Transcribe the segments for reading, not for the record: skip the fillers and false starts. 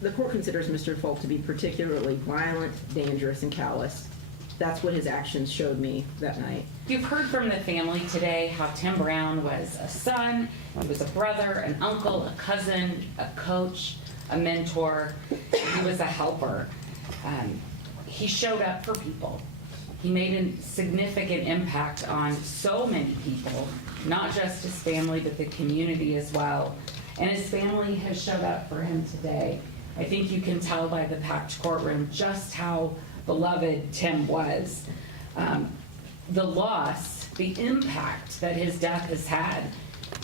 the court considers Mr. Fulk to be particularly violent, dangerous, and callous. That's what his actions showed me that night. You've heard from the family today how Tim Brown was a son, he was a brother, an uncle, a cousin, a coach, a mentor. He was a helper. He showed up for people. He made a significant impact on so many people, not just his family, but the community as well. And his family has showed up for him today. I think you can tell by the packed courtroom just how beloved Tim was. The loss, the impact that his death has had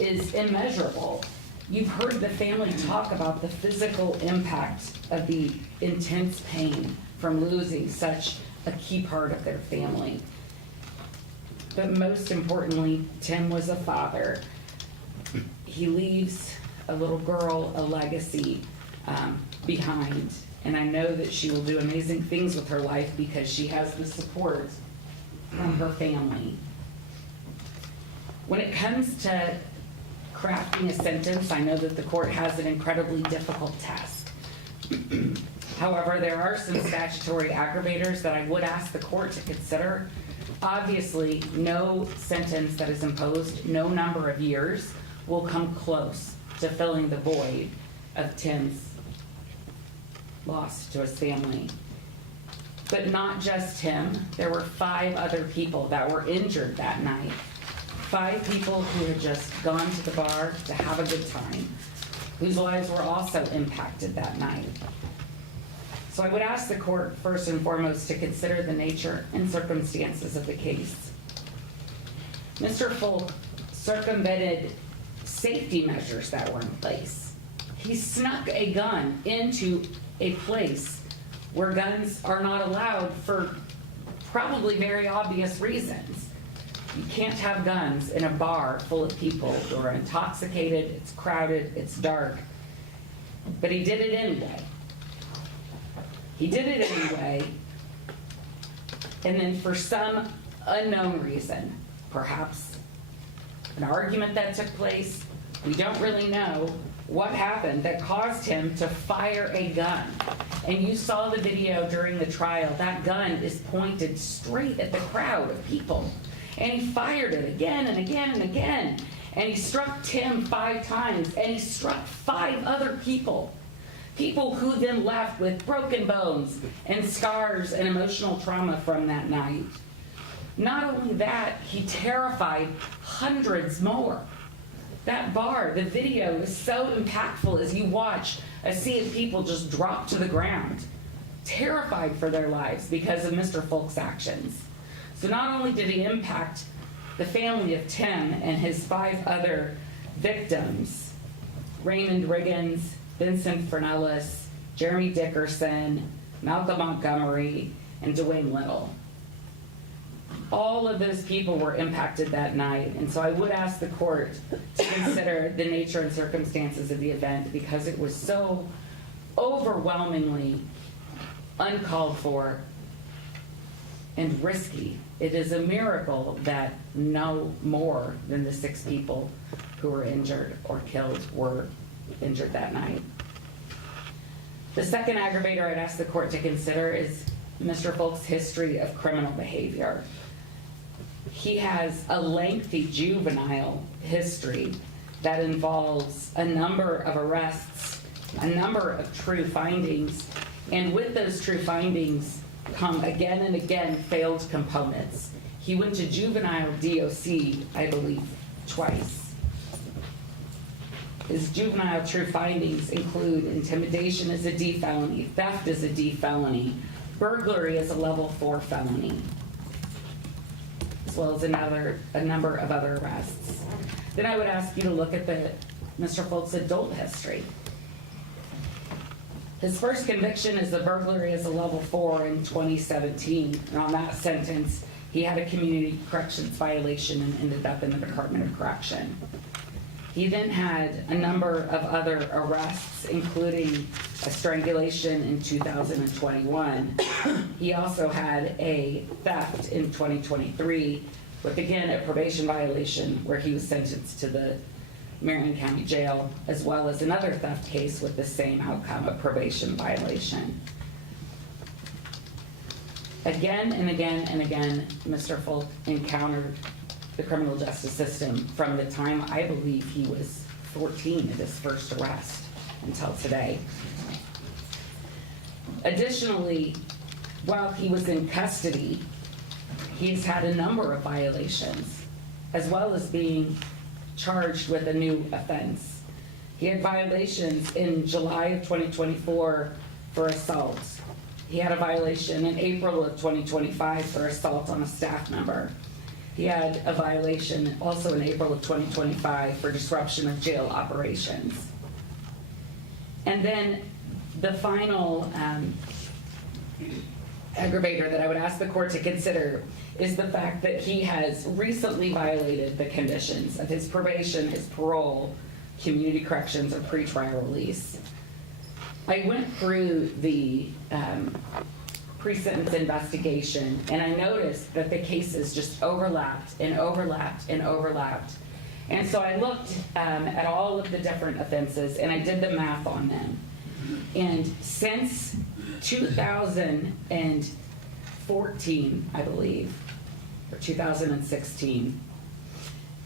is immeasurable. You've heard the family talk about the physical impact of the intense pain from losing such a key part of their family. But most importantly, Tim was a father. He leaves a little girl a legacy behind. And I know that she will do amazing things with her life because she has the support from her family. When it comes to crafting a sentence, I know that the court has an incredibly difficult task. However, there are some statutory aggravators that I would ask the court to consider. Obviously, no sentence that is imposed, no number of years, will come close to filling the void of Tim's loss to his family. But not just him, there were 5 other people that were injured that night. 5 people who had just gone to the bar to have a good time, whose lives were also impacted that night. So I would ask the court first and foremost to consider the nature and circumstances of the case. Mr. Fulk circumvented safety measures that were in place. He snuck a gun into a place where guns are not allowed for probably very obvious reasons. You can't have guns in a bar full of people who are intoxicated, it's crowded, it's dark. But he did it anyway. He did it anyway, and then for some unknown reason, perhaps an argument that took place, we don't really know what happened that caused him to fire a gun. And you saw the video during the trial. That gun is pointed straight at the crowd of people. And he fired it again and again and again. And he struck Tim 5 times, and he struck 5 other people. People who then left with broken bones and scars and emotional trauma from that night. Not only that, he terrified hundreds more. That bar, the video is so impactful as you watch a sea of people just drop to the ground, terrified for their lives because of Mr. Fulk's actions. So not only did he impact the family of Tim and his 5 other victims, Raymond Riggins, Vincent Fernellis, Jeremy Dickerson, Malcolm Montgomery, and Dwayne Little. All of those people were impacted that night, and so I would ask the court to consider the nature and circumstances of the event because it was so overwhelmingly uncalled for and risky. It is a miracle that no more than the 6 people who were injured or killed were injured that night. The second aggravator I'd ask the court to consider is Mr. Fulk's history of criminal behavior. He has a lengthy juvenile history that involves a number of arrests, a number of true findings, and with those true findings come again and again failed components. He went to juvenile DOC, I believe, twice. His juvenile true findings include intimidation as a D felony, theft as a D felony, burglary as a level 4 felony, as well as a number of other arrests. Then I would ask you to look at Mr. Fulk's adult history. His first conviction is the burglary as a level 4 in 2017, and on that sentence, he had a community corrections violation and ended up in the Department of Correction. He then had a number of other arrests, including a strangulation in 2021. He also had a theft in 2023, with again a probation violation where he was sentenced to the Marion County Jail, as well as another theft case with the same outcome, a probation violation. Again and again and again, Mr. Fulk encountered the criminal justice system from the time I believe he was 14 at his first arrest until today. Additionally, while he was in custody, he's had a number of violations, as well as being charged with a new offense. He had violations in July of 2024 for assault. He had a violation in April of 2025 for assault on a staff member. He had a violation also in April of 2025 for disruption of jail operations. And then the final aggravator that I would ask the court to consider is the fact that he has recently violated the conditions of his probation, his parole, community corrections, or pretrial release. I went through the pre-sentence investigation, and I noticed that the cases just overlapped and overlapped and overlapped. And so I looked at all of the different offenses, and I did the math on them. And since 2014, I believe, or 2016,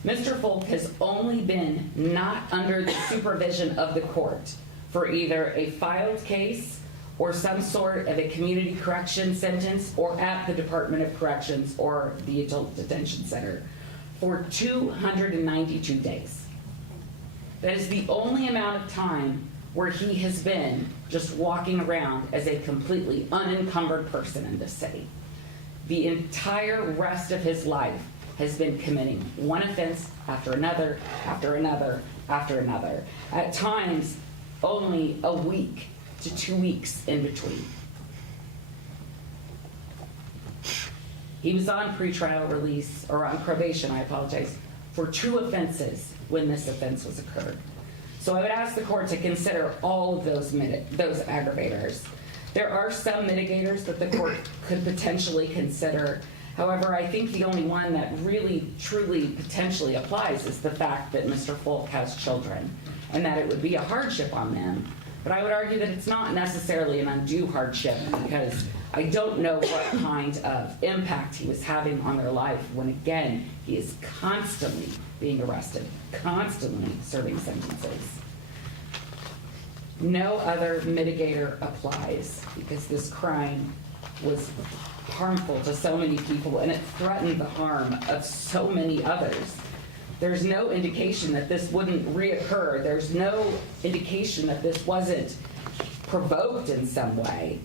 Mr. Fulk has only been not under the supervision of the court for either a filed case or some sort of a community correction sentence, or at the Department of Corrections or the Adult Detention Center for 292 days. That is the only amount of time where he has been just walking around as a completely unencumbered person in this city. The entire rest of his life has been committing one offense after another, after another, after another. At times, only a week to 2 weeks in between. He was on pretrial release, or on probation, I apologize, for 2 offenses when this offense was occurred. So I would ask the court to consider all of those aggravators. There are some mitigators that the court could potentially consider. However, I think the only one that really, truly, potentially applies is the fact that Mr. Fulk has children, and that it would be a hardship on them. But I would argue that it's not necessarily an undue hardship, because I don't know what kind of impact he was having on their life when, again, he is constantly being arrested, constantly serving sentences. No other mitigator applies, because this crime was harmful to so many people, and it threatened the harm of so many others. There's no indication that this wouldn't reoccur. There's no indication that this wasn't provoked in some way.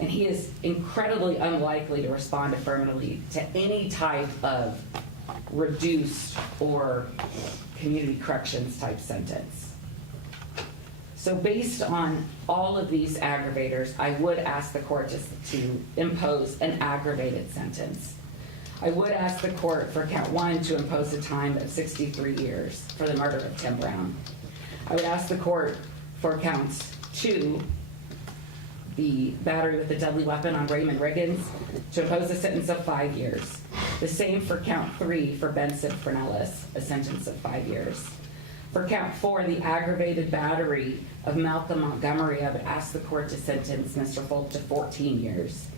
And he is incredibly unlikely to respond affirmatively to any type of reduced or community corrections type sentence. So based on all of these aggravators, I would ask the court to impose an aggravated sentence. I would ask the court for count 1 to impose a time of 63 years for the murder of Tim Brown. I would ask the court for counts 2, the battery with a deadly weapon on Raymond Riggins, to impose a sentence of 5 years. The same for count 3 for Benson Fernellis, a sentence of 5 years. For count 4, the aggravated battery of Malcolm Montgomery, I would ask the court to sentence Mr. Fulk to 14 years.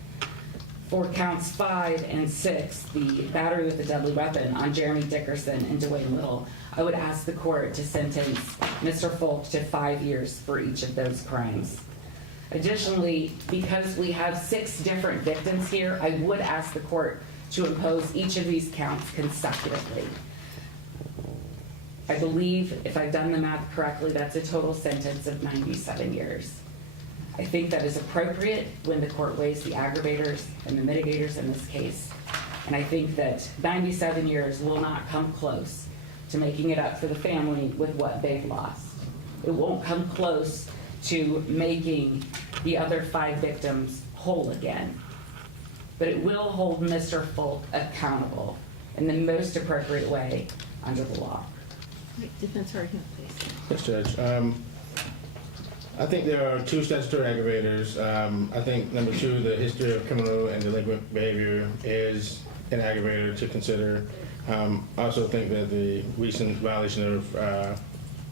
For counts 5 and 6, the battery with a deadly weapon on Jeremy Dickerson and Dwayne Little, I would ask the court to sentence Mr. Fulk to 5 years for each of those crimes. Additionally, because we have 6 different victims here, I would ask the court to impose each of these counts consecutively. I believe, if I've done the math correctly, that's a total sentence of 97 years. I think that is appropriate when the court weighs the aggravators and the mitigators in this case. And I think that 97 years will not come close to making it up for the family with what they've lost. It won't come close to making the other 5 victims whole again. But it will hold Mr. Fulk accountable in the most appropriate way under the law. Wait, defense argument, please. Yes, Judge. I think there are 2 statutory aggravators. I think number 2, the history of criminal and delinquent behavior, is an aggravator to consider. I also think that the recent violation of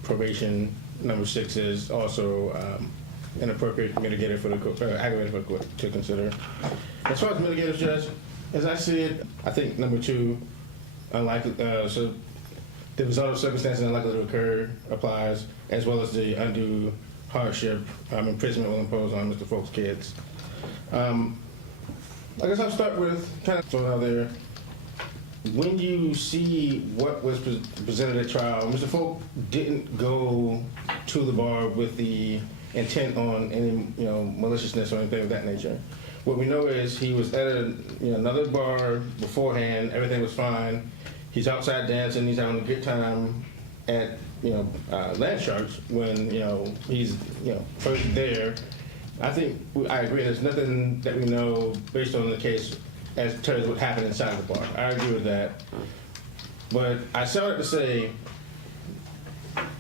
probation number 6 is also an appropriate mitigator for the aggravator for the court to consider. As far as mitigators, Judge, as I see it, I think number 2, unlikely, so the result of circumstances unlikely to occur applies, as well as the undue hardship imprisonment will impose on Mr. Fulk's kids. I guess I'll start with kind of throwing out there. When you see what was presented at trial, Mr. Fulk didn't go to the bar with the intent on any, maliciousness or anything of that nature. What we know is he was at another bar beforehand. Everything was fine. He's outside dancing. He's having a good time at Landsharks when he's first there. I think I agree. There's nothing that we know based on the case as to what happened inside the bar. I agree with that. But I started to say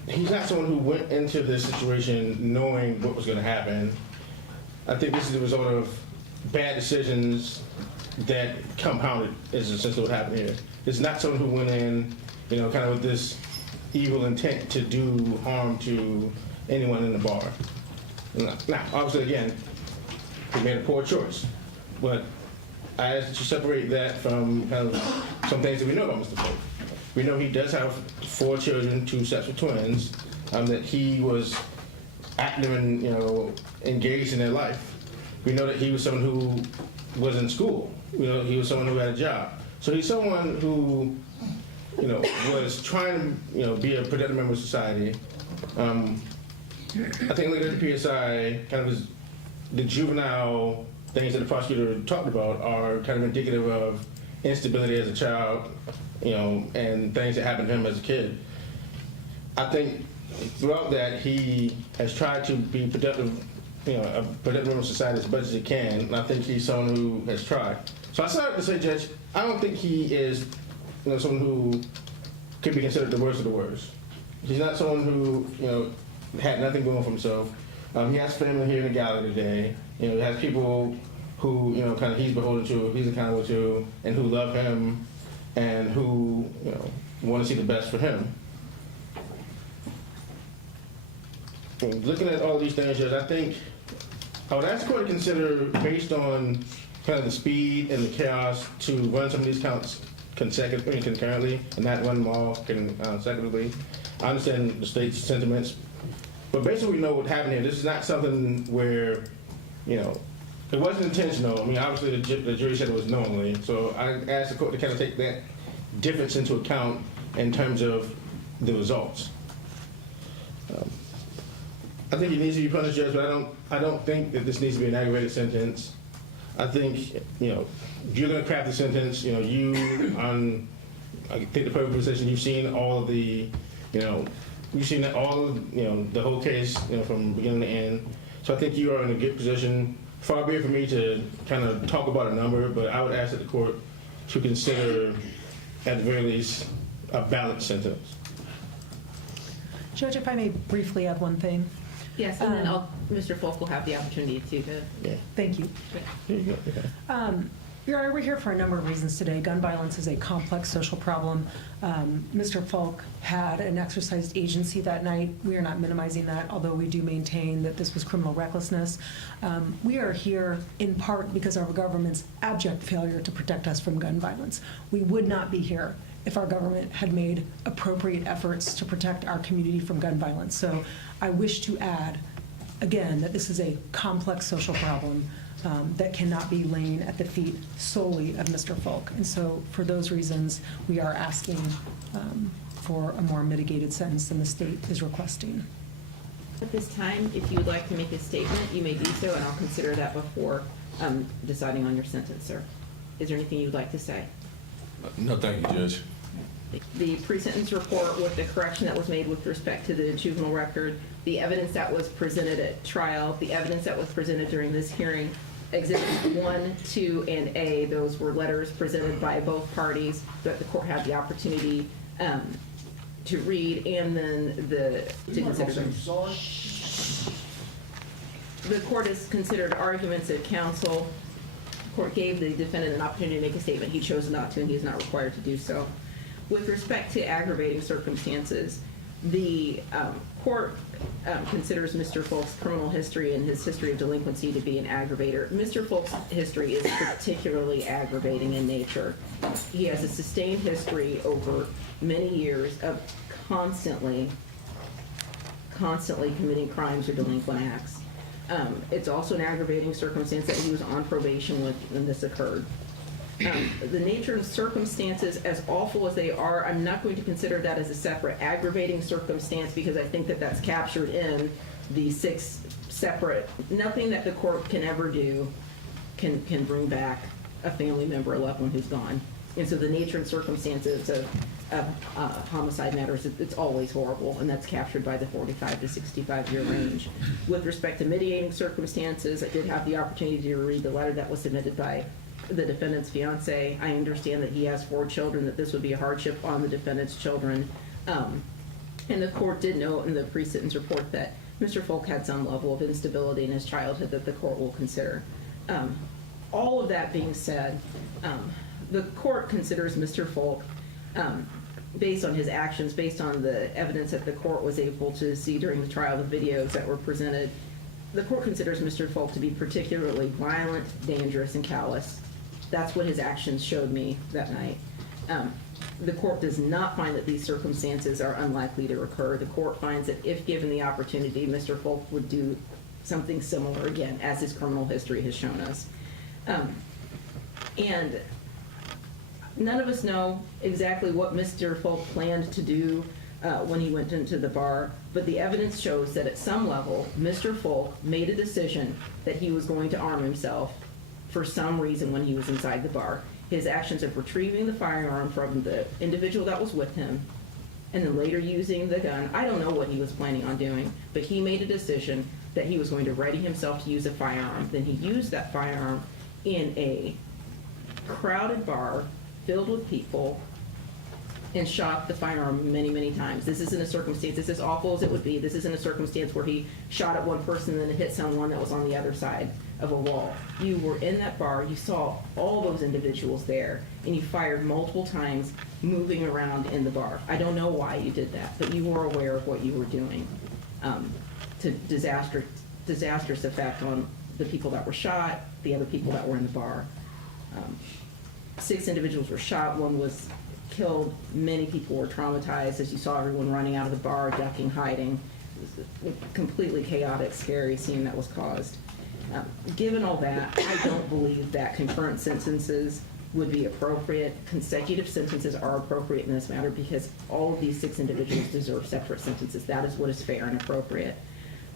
he's not someone who went into this situation knowing what was going to happen. I think this is the result of bad decisions that compounded is essentially what happened here. It's not someone who went in, kind of with this evil intent to do harm to anyone in the bar. Now, obviously, again, he made a poor choice, but I asked to separate that from kind of some things that we know about Mr. Fulk. We know he does have 4 children, 2 sets of twins, that he was active and engaged in their life. We know that he was someone who was in school. He was someone who had a job. So he's someone who, was trying to, be a productive member of society. I think looking at the PSI, kind of the juvenile things that the prosecutor talked about are kind of indicative of instability as a child, and things that happened to him as a kid. I think throughout that he has tried to be productive, a productive member of society as much as he can, and I think he's someone who has tried. So I started to say, Judge, I don't think he is, someone who could be considered the worst of the worst. He's not someone who, had nothing going for himself. He has family here in the gallery today. He has people who, kind of he's beholden to, he's accountable to, and who love him, and who, want to see the best for him. And looking at all these things, Judge, I think I would ask the court to consider, based on kind of the speed and the chaos, to run some of these counts concurrently, and not run them all consecutively. I understand the state's sentiments, but basically we know what happened here. This is not something where, it wasn't intentional. I mean, obviously the jury said it was knowingly, so I asked the court to kind of take that difference into account in terms of the results. I think it needs to be punished, Judge, but I don't think that this needs to be an aggravated sentence. I think, if you're going to craft the sentence, I think the perfect position, you've seen all of the, you've seen all of, the whole case, from beginning to end. So I think you are in a good position. Far be it for me to kind of talk about a number, but I would ask that the court to consider, at the very least, a balanced sentence. Judge, if I may briefly add one thing. Yes, and then Mr. Fulk will have the opportunity to. Yeah. Thank you. There you go. Okay. Your Honor, we're here for a number of reasons today. Gun violence is a complex social problem. Mr. Fulk had an exercised agency that night. We are not minimizing that, although we do maintain that this was criminal recklessness. We are here in part because of our government's abject failure to protect us from gun violence. We would not be here if our government had made appropriate efforts to protect our community from gun violence. So I wish to add, again, that this is a complex social problem that cannot be laying at the feet solely of Mr. Fulk. And so for those reasons, we are asking for a more mitigated sentence than the state is requesting. At this time, if you would like to make a statement, you may do so, and I'll consider that before deciding on your sentence, sir. Is there anything you'd like to say? No, thank you, Judge. The pre-sentence report with the correction that was made with respect to the juvenile record, the evidence that was presented at trial, the evidence that was presented during this hearing, Exhibits 1, 2, and A, those were letters presented by both parties that the court had the opportunity to read, and then to consider them. The court has considered arguments at counsel. The court gave the defendant an opportunity to make a statement. He chose not to, and he is not required to do so. With respect to aggravating circumstances, the court considers Mr. Fulk's criminal history and his history of delinquency to be an aggravator. Mr. Fulk's history is particularly aggravating in nature. He has a sustained history over many years of constantly committing crimes or delinquent acts. It's also an aggravating circumstance that he was on probation when this occurred. The nature and circumstances, as awful as they are, I'm not going to consider that as a separate aggravating circumstance because I think that that's captured in the 6 separate, nothing that the court can ever do can bring back a family member, a loved one who's gone. And so the nature and circumstances of homicide matters, it's always horrible, and that's captured by the 45 to 65-year range. With respect to mitigating circumstances, I did have the opportunity to read the letter that was submitted by the defendant's fiance. I understand that he has 4 children, that this would be a hardship on the defendant's children. And the court did note in the pre-sentence report that Mr. Fulk had some level of instability in his childhood that the court will consider. All of that being said, the court considers Mr. Fulk, based on his actions, based on the evidence that the court was able to see during the trial, the videos that were presented, the court considers Mr. Fulk to be particularly violent, dangerous, and callous. That's what his actions showed me that night. The court does not find that these circumstances are unlikely to recur. The court finds that if given the opportunity, Mr. Fulk would do something similar again, as his criminal history has shown us. And none of us know exactly what Mr. Fulk planned to do when he went into the bar, but the evidence shows that at some level, Mr. Fulk made a decision that he was going to arm himself for some reason when he was inside the bar. His actions of retrieving the firearm from the individual that was with him and then later using the gun, I don't know what he was planning on doing, but he made a decision that he was going to ready himself to use a firearm. Then he used that firearm in a crowded bar filled with people and shot the firearm many, many times. This isn't a circumstance, this is awful as it would be, this isn't a circumstance where he shot at one person and then it hit someone that was on the other side of a wall. You were in that bar, you saw all those individuals there, and you fired multiple times moving around in the bar. I don't know why you did that, but you were aware of what you were doing to disastrous effect on the people that were shot, the other people that were in the bar. 6 individuals were shot, 1 was killed, many people were traumatized as you saw everyone running out of the bar, ducking, hiding. It was a completely chaotic, scary scene that was caused. Given all that, I don't believe that concurrent sentences would be appropriate. Consecutive sentences are appropriate in this matter because all of these 6 individuals deserve separate sentences. That is what is fair and appropriate.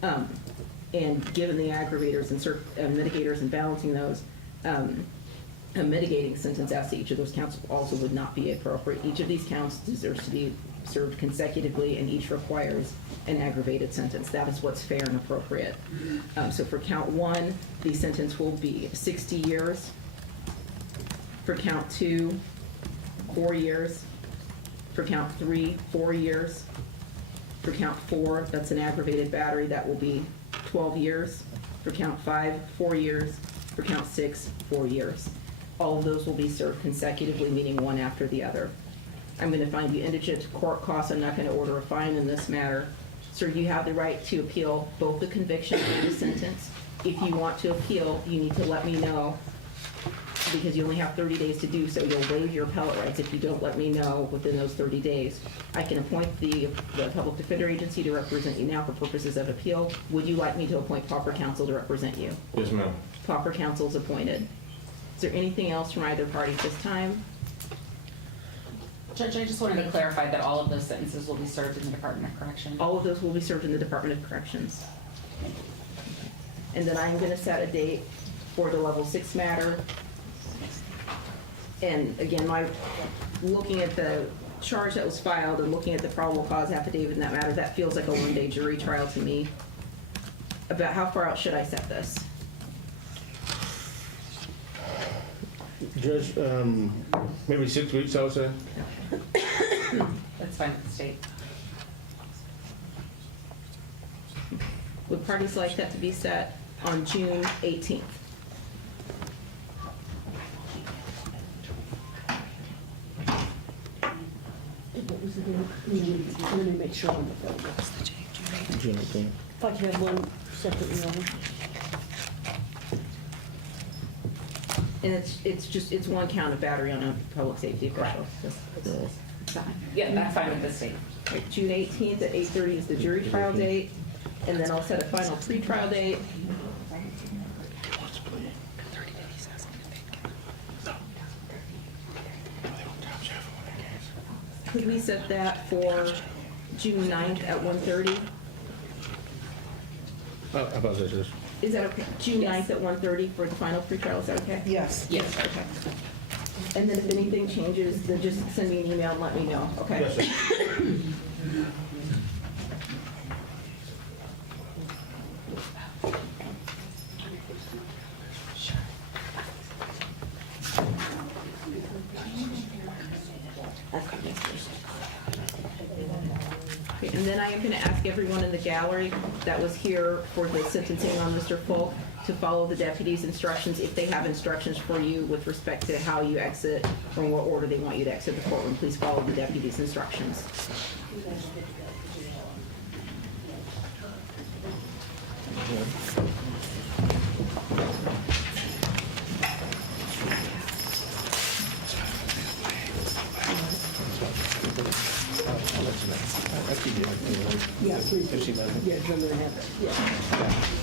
And given the aggravators and mitigators and balancing those, a mitigating sentence as to each of those counts also would not be appropriate. Each of these counts deserves to be served consecutively, and each requires an aggravated sentence. That is what's fair and appropriate. So for count 1, the sentence will be 60 years. For count 2, 4 years. For count 3, 4 years. For count 4, that's an aggravated battery, that will be 12 years. For count 5, 4 years. For count 6, 4 years. All of those will be served consecutively, meaning one after the other. I'm going to find you indigent to court costs. I'm not going to order a fine in this matter. Sir, you have the right to appeal both the conviction and the sentence. If you want to appeal, you need to let me know because you only have 30 days to do so. You'll waive your appellate rights if you don't let me know within those 30 days. I can appoint the public defender agency to represent you now for purposes of appeal. Would you like me to appoint proper counsel to represent you? Yes, ma'am. Proper counsel is appointed. Is there anything else from either party at this time? Judge, I just wanted to clarify that all of those sentences will be served in the Department of Corrections. All of those will be served in the Department of Corrections. And then I'm going to set a date for the level 6 matter. And again, looking at the charge that was filed and looking at the probable cause affidavit in that matter, that feels like a one-day jury trial to me. About how far out should I set this? Judge, maybe 6 weeks, I would say. That's fine with the state. Would parties like that to be set on June 18th? was the date? Let me make sure on the phone. June 18th. If I can have one separate one. And it's one count of battery on a public safety official. That's fine. Yeah, that's fine with the state. Right, June 18th at 8:30 is the jury trial date, and then I'll set a final pretrial date. Could we set that for June 9th at 1:30? I apologize, Judge. Is that okay? June Yes. 9th at 1:30 for the final pretrial, is that okay? Yes. Yes. Okay. And then if anything changes, then just send me an email and let me know, okay? Yes, sir. Okay, and then I am going to ask everyone in the gallery that was here for the sentencing on Mr. Fulk to follow the deputy's instructions. If they have instructions for you with respect to how you exit or in what order they want you to exit the courtroom, please follow the deputy's instructions. Yeah, please. Yeah, I'm gonna have it. Yeah.